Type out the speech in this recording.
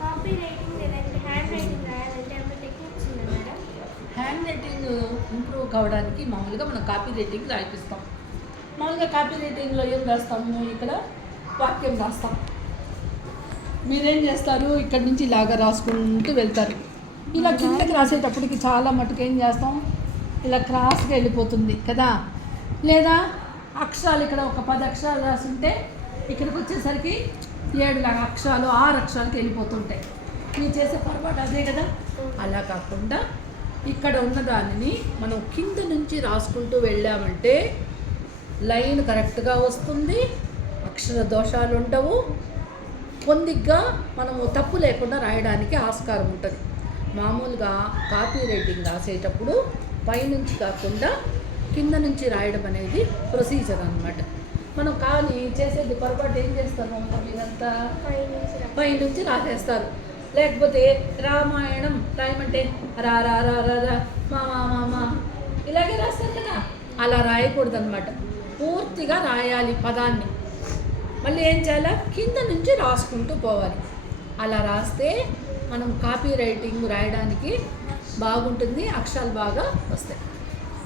Copy writing లేదంటే hand writing రాయాలంటే ఏమైనా టెక్నిక్స్ ఉన్నాయి మేడం? హ్యాండ్ రైటింగ్ ఇంప్రూవ్ కావడానికి మామూలుగా మనం కాపీ రైటింగ్ రాయిపిస్తాం. మామూలుగా కాపీ రైటింగ్లో ఏం రాస్తాము, ఇక్కడ వాక్యం రాస్తాం. మీరేం చేస్తారు, ఇక్కడి నుంచి ఇలాగా రాసుకుంటూ వెళ్తారు. ఇలా కిందకి రాసేటప్పటికి చాలా మటుకు ఏం చేస్తాం, ఇలా క్రాస్గా వెళ్ళిపోతుంది కదా. లేదా అక్షరాలు ఇక్కడ ఒక 10 అక్షరాలు రాసుంటే ఇక్కడికి వచ్చేసరికి 7 అక్షరాలు 6 అక్షరాలకి వెళ్ళిపోతుంటాయి. మీరు చేసే పొరపాటు అదే కదా. అలా కాకుండా ఇక్కడ ఉన్న దానిని మనం కింద నుంచి రాసుకుంటూ వెళ్ళామంటే లైన్ కరెక్ట్గా వస్తుంది, అక్షర దోషాలు ఉండవు, పొందిగ్గా మనము తప్పు లేకుండా రాయడానికి ఆస్కారం ఉంటుంది. మామూలుగా కాపీ రైటింగ్ రాసేటప్పుడు పైనుంచి కాకుండా కింద నుంచి రాయడం అనేది ప్రొసీజర్ అన్నమాట. మనం కానీ చేసేది పొరపాటు ఏం చేస్తాము, మీరంతా పైనుంచి రాసేస్తారు. లేకపోతే రామాయణం రాయమంటే రా రా రా రా రా మా మా మా మా ఇలాగే రాస్తారు కదా. అలా రాయకూడదు అనమాట. పూర్తిగా రాయాలి పదాన్ని. మళ్ళీ ఏం చేయాలా, కింద నుంచి రాసుకుంటూ పోవాలి. అలా రాస్తే మనం కాపీ రైటింగ్ రాయడానికి బాగుంటుంది, అక్షరాలు బాగా వస్తాయి.